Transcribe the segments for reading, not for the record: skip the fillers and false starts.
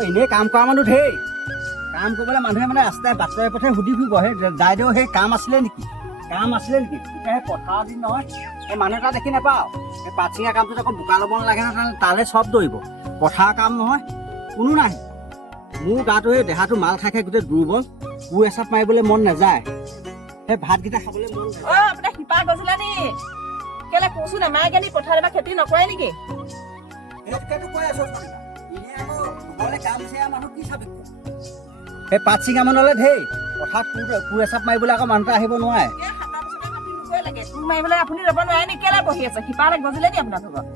এনেই কাম কৰা মানুহ ঢেৰ কাম কৰিবলৈ মানুহে মানে ৰাস্তাই বাটে পথে সুধি ফুৰিব সেই যাইদেউ সেই কাম আছিলে নেকি এতিয়া সেই পথাৰৰ দিন নহয় সেই মানুহ এটা দেখি নাপাওঁ সেই পাত ছিঙা কামটোত আকৌ বোকা ল'ব নালাগে নহয় তালৈ চব দৌৰিব পথাৰৰ কাম নহয় কোনো নাহে মোৰ গাটো সেই দেহাটো মাল খাই খাই গোটেই দুৰ্বল কোৰ এচাপ মাৰিবলৈ মন নাযায় সেই ভাতকেইটা খাবলৈ মন নাযায় আপোনাৰ শিপা গজিলা নি কেলে কচু নামাৰে কেনি পথাৰত এবাৰ খেতি নকৰে নেকি সেইটোকেতো কৈ আছো এনেই আকৌ ঘৰলৈ কাম চেয়া মানুহ কি চাবি সেই পাত ছিঙা মানুহলৈ ঢেৰ পথাৰত কোৰ এচাপ মাৰিবলৈ আকৌ মানুহ এটা আহিব নোৱাৰে কোৰ মাৰিবলৈ আপুনি ৰ'ব নোৱাৰে নি কেলে বহি আছে শিপা গজিলে নি আপোনাৰ ঘৰত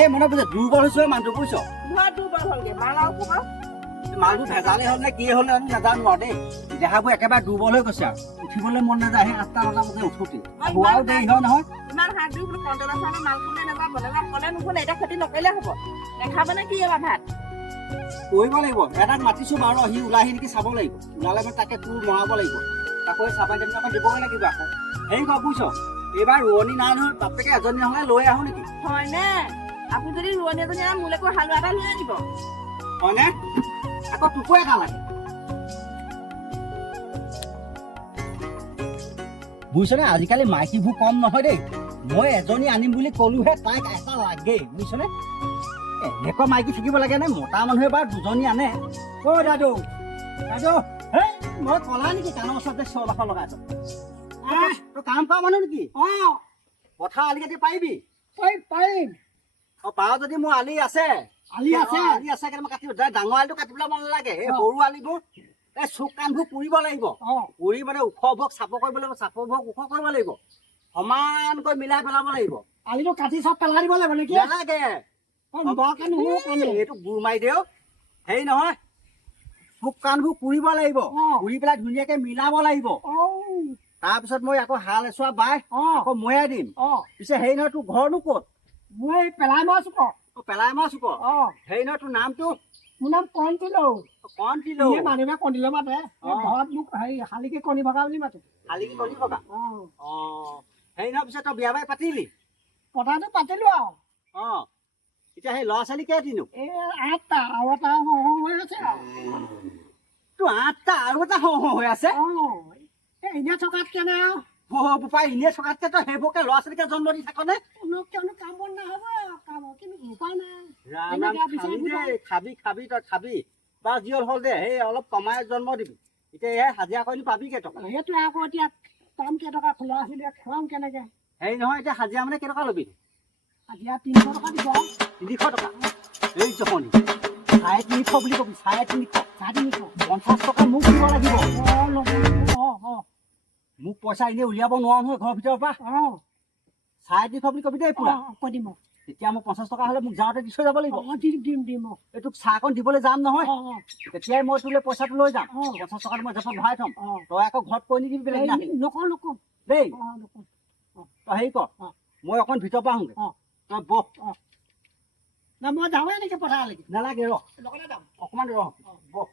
এই মনে বুজে দুৰ্বল হৈছো মানুহটো বুজিছ দুৰ্বল হ'লগে মাল আৰু কোবাৰ মালটো ভেজালে হ'ল নে কি হ'ল আমি নাজানো আৰু দেই দেহাবোৰ একেবাৰে দুৰ্বল হৈ গৈছে আৰু উঠিবলৈ মন নাযায় সেই 8টা 9টা বজাত উঠোতে খোৱাও দেৰি হয় নহয় ইমান হাত ধুই বোলো কণ্ট্ৰলৰ চাউলৰ মাল খাবলৈ নাযাব ক'লে নুশুনে এতিয়া খেতি নকৰিলে হ'ব নেখাবনে কি এবাৰ ভাত কৰিব লাগিব এটাক মাতিছো বাৰু সি ওলাহি নেকি চাব লাগিব ওলালে মানে তাকে তোৰ মৰাব লাগিব তাকো চাবাই দিন আকৌ দিবগৈ লাগিব আকৌ হেৰি কওঁ বুজিছ এইবাৰ ৰোৱনী নাই নহয় বাপেকে এজনী নহ'লে লৈ আহো নেকি হয়নে আপুনি যদি ৰোৱনী এজনী আনে মোলৈকো হালোৱা এটা লৈ আনিব হয়নে আকৌ তোকো এটা লাগে বুজিছনে আজিকালি মাইকীবোৰ কম নহয় দেই মই এজনী আনিম বুলি ক'লোহে তাইক এটা লাগেই বুজিছনে এনেকুৱা মাইকী থাকিব লাগে নে মতা মানুহে বাৰু দুজনী আনে অ' দাদু হেই মই কলা নেকি কাণৰ ওচৰতে চিঞৰ বাখৰ লগাইছ তই কাম কৰা মানুহ নেকি পথাৰ আলি কাটি পাৰিবি পাৰিম অ' পাৰ যদি মোৰ আলি আছে কেনেকৈ কাটিব ডাঙৰ আলিটো কাটিবলৈ মন নালাগে এই সৰু আলিবোৰ এই চুক কাণবোৰ পুৰিব লাগিব পুৰি মানে ওখবোৰক চাপৰ কৰিব লাগিব চাপৰবোৰক ওখ কৰিব লাগিব সমানকৈ মিলাই পেলাব লাগিব আলিটো কাটি চব পেলাই দিব লাগিব নেকি নালাগে এইটো গুৰ মাৰি দিও হেৰি নহয় চুক কাণবোৰ পুৰিব লাগিব পুৰি পেলাই ধুনীয়াকে মিলাব লাগিব তাৰপিছত মই আকৌ হাল এচোৱা বাই আকৌ ময়াই দিম পিছে হেৰি নহয় তোৰ ঘৰনো ক'ত মই পেলাই মাছ হেৰি নহয় তোৰ নামটো মোৰ নাম কণটিলো মানুহে কণটিলো মাতে ঘৰত মোক হেৰি শালিকে কণী ভগা বুলি মাতে শালিকে কণী ভগা হেৰি নহয় পিছে তই বিয়া বাই পাতিলি পতাটো পাতিলো আৰু এতিয়া সেই ল'ৰা ছোৱালী কেইটিনো আঠটা আৰু এটা হৈ আছে তোৰ আঠটা আৰু এটা হৈ আছে এনে থকাত কেনে বোপাই এনে থকাতকে তই সেইবোৰকে ল'ৰা ছোৱালীকে জন্ম দি থাকনে কাম বন নহ'ব কিন্তু উপায় নাই খাবি তই খাবি বা যি হ'ল দে সেই অলপ কমাই জন্ম দিবি এতিয়া এই হাজিৰা কৰি পাবি কেইটকা সেইটো আকৌ এতিয়া পাম কেইটকা ল'ৰা ছোৱালীক খুৱাম কেনেকে হেৰি নহয় এতিয়া হাজিৰা মানে কেইটকা ল'বি হাজিৰা 300 টকা দিব 300 টকা এই জখনি 350 বুলি কবি 350 50 টকা মোক দিব লাগিব মোক পইচা এনেই উলিয়াব নোৱাৰো নহয় ঘৰৰ ভিতৰৰ পৰা 350 বুলি কবি দেই পুৰা কৈ দিম তেতিয়া মোক 50 টকা হ'লে মোক যাওঁতে দি থৈ যাব লাগিব দিম এইটোক চাহকণ দিবলৈ যাম নহয় তেতিয়াই মই তোলৈ পইচাটো লৈ যাম 50 টকাটো মই জেপত ভৰাই থ'ম তই আকৌ ঘৰত কৈ নিদিবি বেলেগ নকওঁ দেই তই হেৰি কৰ মই অকণ ভিতৰৰ পৰা আহোঁগৈ তই বহ না মই যাওঁৱে নেকি পথাৰলৈকে নালাগে লগতে যাম অকণমান বহ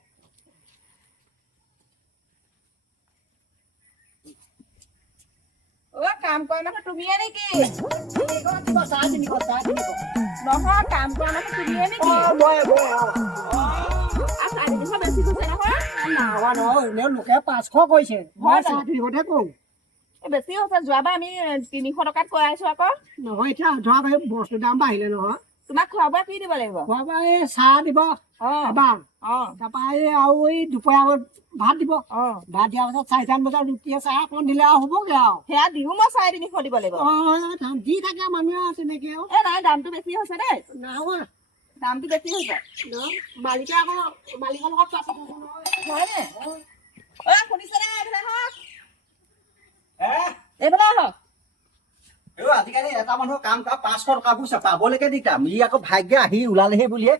কাম কৰা মানুহ তুমিয়ে নেকি নহয় কাম কৰা মানুহ তুমিয়ে নেকি বেছি কৈছে নহয় লোকে 500 কৈছে মই 350 কওঁ বেছি হৈছে যোৱাবাৰ আমি 300 টকাত কৈ আছো আকৌ নহয় এতিয়া ধৰা বস্তুৰ দাম বাঢ়িলে নহয় তোমাক খোৱা বোৱা কি দিব লাগিব খোৱা বোৱা এই চাহ দিব এবাৰ তাৰপৰা এই আৰু এই দুপৰীয়া ভাত দিব ভাত দিয়াৰ পাছত 4টামান বজাত ৰুটিয়ে চাহ অকণ দিলে আৰু হ'বগে আৰু সেয়া দিও মই 350 দিব লাগিব দি থাকে মানুহে তেনেকে নাই দামটো বেছি হৈছে দেই নহয় দামটো বেছি হৈছে মালিকে আকৌ মালিকৰ লগত হয়নে শুনিছেনে এইফালে আহক আজিকালি এটা মানুহৰ কাম কৰা 500 টকা বুজিছা পাবলৈকে দিগদাৰ ই আকৌ ভাগ্য আহি ওলালেহে বুলিয়ে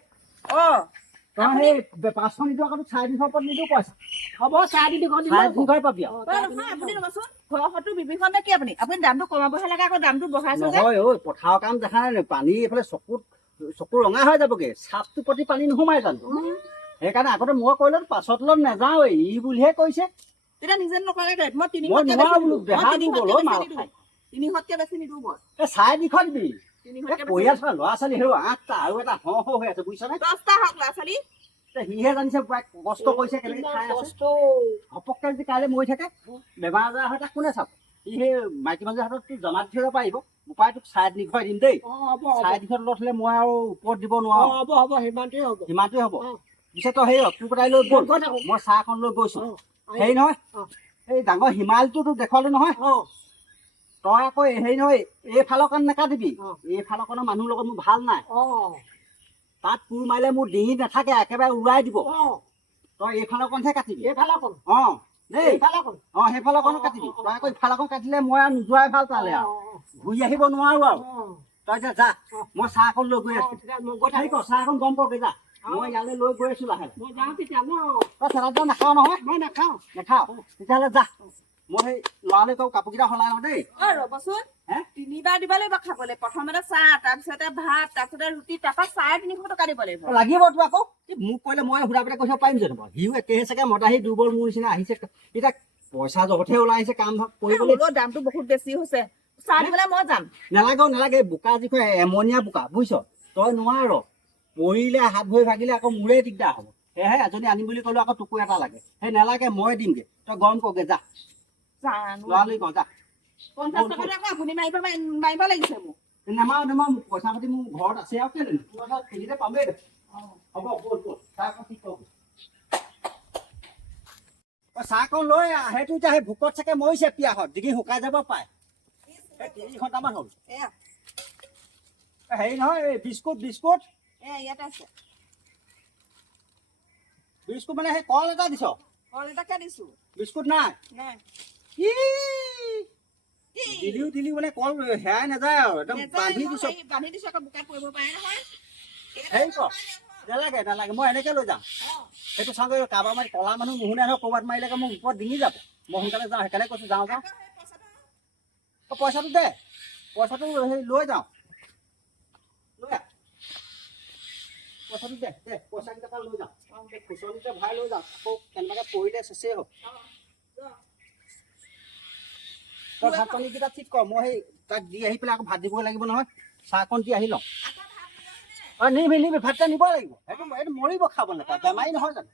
সেই 500 নিদিওঁ আকৌ 350 ওপৰত নিদিওঁ পইচা হ'ব 350 পাবি আপুনি ৰ'বচোন ঘৰতো বিবিখনে কি আপুনি দামটো কমাবহে লাগে আকৌ দামটো বঢ়াইছে নহয় ঐ পথাৰৰ কাম দেখা নাই পানী এইফালে চকু ৰঙা হৈ যাবগে চাপটো প্ৰতি পানী নোসোমাই জানো সেইকাৰণে আগতে মই কৰিলো পাছত লগত নাযাওঁ ই বুলিহে কৈছে তেতিয়া নিজে নকৰাকে মই 300 বেছি নিদিওঁ বেছি নিদিওঁ মই 450 দিবি পৰিয়াল চোৱা ল'ৰা ছোৱালী হেৰুৱা 8টা আৰু এটা হওঁ হৈ আছে বুজিছানে 10টা হওক ল'ৰা ছোৱালী সিহে জানিছে কষ্ট কৰিছে কেনেকে খাই আছে ঘপককে যদি কাইলৈ মৰি থাকে বেমাৰ আজাৰ হয় তাক কোনে চাব সি সেই মাইকী মানুহৰ হাতত তোক জমা দি থৈ যাব পাৰিব উপায় তোক চাৰে 300 দিম দেই চাৰে 300 তলত হ'লে মই আৰু ওপৰত দিব নোৱাৰো হ'ব সিমানটোৱে হ'ব পিছে তই সেই তোৰ কটাই লৈ গ'ল মই চাহ অকণ লৈ গৈছো হেৰি নহয় এই ডাঙৰ হিমালয়টো তোক দেখুৱালো নহয় তই আকৌ হেৰি নহয় এইফালৰ কণ নাকাটিবি এইফালৰ কণৰ মানুহৰ লগত মোৰ ভাল নাই তাত কোৰ মাৰিলে মোৰ ডিঙি নাথাকে একেবাৰে উৰাই দিব তই এইফালৰ কণহে কাটিবি দেই সেইফালৰ কণো কাটিবি তই আকৌ ইফালৰ কণ কাটিলে মই আৰু নোযোৱাই ভাল পালে আৰু ঘূৰি আহিব নোৱাৰো আৰু তই এতিয়া যা মই চাহ অকণ লৈ গৈ আছো চাহ অকণ গম পাবি যা মই ইয়ালৈ লৈ গৈ আছো লাহে তই চেলাটো নাখাও নহয় নাখাও তেতিয়াহ'লে যা মই সেই ল'ৰালৈ কওঁ কাপোৰ কেইটা সলাই লওঁ দেই ৰ'বচোন 3বাৰ দিব লাগিব খাবলৈ প্ৰথমতে চাহ তাৰপিছতে ভাত তাৰপিছতে ৰুটি তাৰপৰা 350 টকা দিব লাগিব লাগিব তো আকৌ মোক কৈলে মই সুধা পেলাই কৈছে পাৰিম জানো বাৰু সিও একেহে চাগে মতা সি দুৰ্বল মোৰ নিচিনা আহিছে এতিয়া পইচা জগতহে ওলাই আহিছে কাম কৰিবলৈ দামটো বহুত বেছি হৈছে চাহ দিবলৈ মই যাম নালাগে বোকা যি কয় এমনীয়া বোকা বুজিছ তই নোৱাৰ পৰিলে হাত ভৰি ভাগিলে আকৌ মোৰে দিগদাৰ হ'ব সেয়েহে এজনী আনিম বুলি ক'লো আকৌ টুকুৰ এটা লাগে সেই নালাগে মই দিমগে তই গৰম কৰগে যা ল'ৰালৈ কওঁ যা 50 টকা আকৌ আপুনি মাৰিব লাগিছে মোক নেমাৰো পইচা পাতি মোৰ ঘৰত আছে আৰু কেলে খেলিতে পামেই হ'ব চাহকণ ঠিক কৰোঁ চাহকণ লৈ সেইটো এতিয়া সেই ভোকত চাগে মৰিছে পিয়াহত ডিঙি শুকাই যাব পায় 3 ঘণ্টামান হ'ল হেৰি নহয় বিস্কুট ইয়াতে আছে বিস্কুট মানে সেই কল এটা দিছ কল এটাকে দিছো বিস্কুট নাই দিলিও মানে কল হেৰাই নাযায় আৰু একদম বান্ধি দিছ আকৌ বোকাত পৰিব পাৰে নহয় হেৰি ক নালাগে মই এনেকে লৈ যাম সেইটো চাওঁগৈ কাৰোবাৰ মানে কলা মানুহ নুশুনে নহয় ক'ৰবাত মাৰিলেকে মোৰ ওপৰত ডিঙি যাব মই সোনকালে যাওঁ সেইকাৰণে কৈছোঁ যাওঁ পইচাটো দে পইচাটো লৈ যাওঁ পইচাটো দে পইচা কেইটকা লৈ যাওঁ খুচনিতে ভৰাই লৈ যাওঁ আকৌ কেনেবাকৈ পৰিলে চেচেই হ'ব তই ভাত পানীকেইটা ঠিক কৰ মই সেই তাক দি আহি পেলাই আকৌ ভাত দিবই লাগিব নহয় চাহকণ দি আহি লওঁ নিবি ভাতটা নিব লাগিব এইটো মৰিব খাব নাপায় বেমাৰী নহয় জানো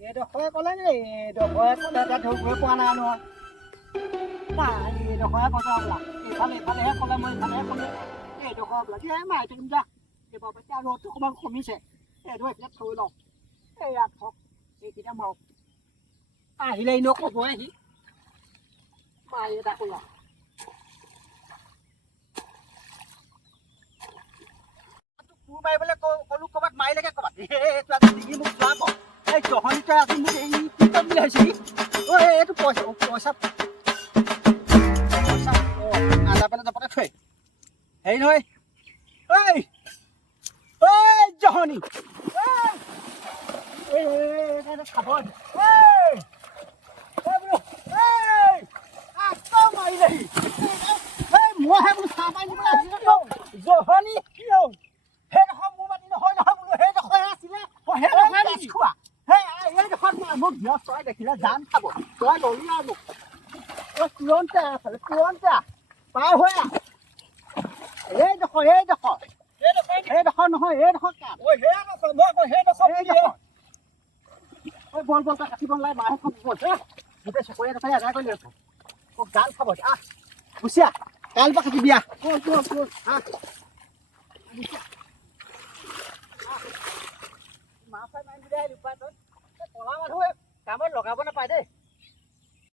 এইডোখৰে ক'লে নে এইডোখৰে ক'লে তাত ধৰিবই পোৱা নাই নহয় এইডোখৰে কৈছে হ'বলা এইফালেহে ক'লে মই এইফালেহে ক'লে এইডোখৰ হ'বলা মাৰি থাকিম যা এইবাৰ এতিয়া ৰ'দটো অকণমান কমিছে এইটো এতিয়া থৈ লওঁ এইয়া থওক এইকেইটা মাৰক আহিলে এনেও ক'বই আহি মাৰি এটা কৰি লওঁ কোৰ মাৰিবলৈ ক'লো ক'ৰবাত মাৰিলেগে ক'ৰবাত এইটো আজি ডিঙি মোক যোৱা ক এই জহনিতে আজি মোক এই কি কৰিম বুলি ভাবিছে এইটো পইচা আদা পেলাই যাবতে থৈ হেৰি নহয় ঐ জহনি খাব মাৰিলেহি মইহে বোলো চাহ পাই নিবলৈ আহিছিলোঁ জহনি কি হ'ল সেইডোখৰ মোৰ মাটি নহয় বোলো সেইডোখৰে আছিলে খোৱা এইডোখৰত মোক গৃহ চৰাই দেখিলে জান খাব তই ললি আৰু মোক তুৰন্তে পাৰ হৈ এইডোখৰ নহয় এইডোখৰ কাম বল তই কাটিব নালাগে মাহে খাব গোটেই চকৰি এডোখৰে আদায় কৰি লৈ মোক জাল খাব গুচিয়া কাইলৈৰ পৰা কাটি দিয়া মাছ মাৰি দিলে উপায় তই কলা মানুহ কামত লগাব নাপায় দেই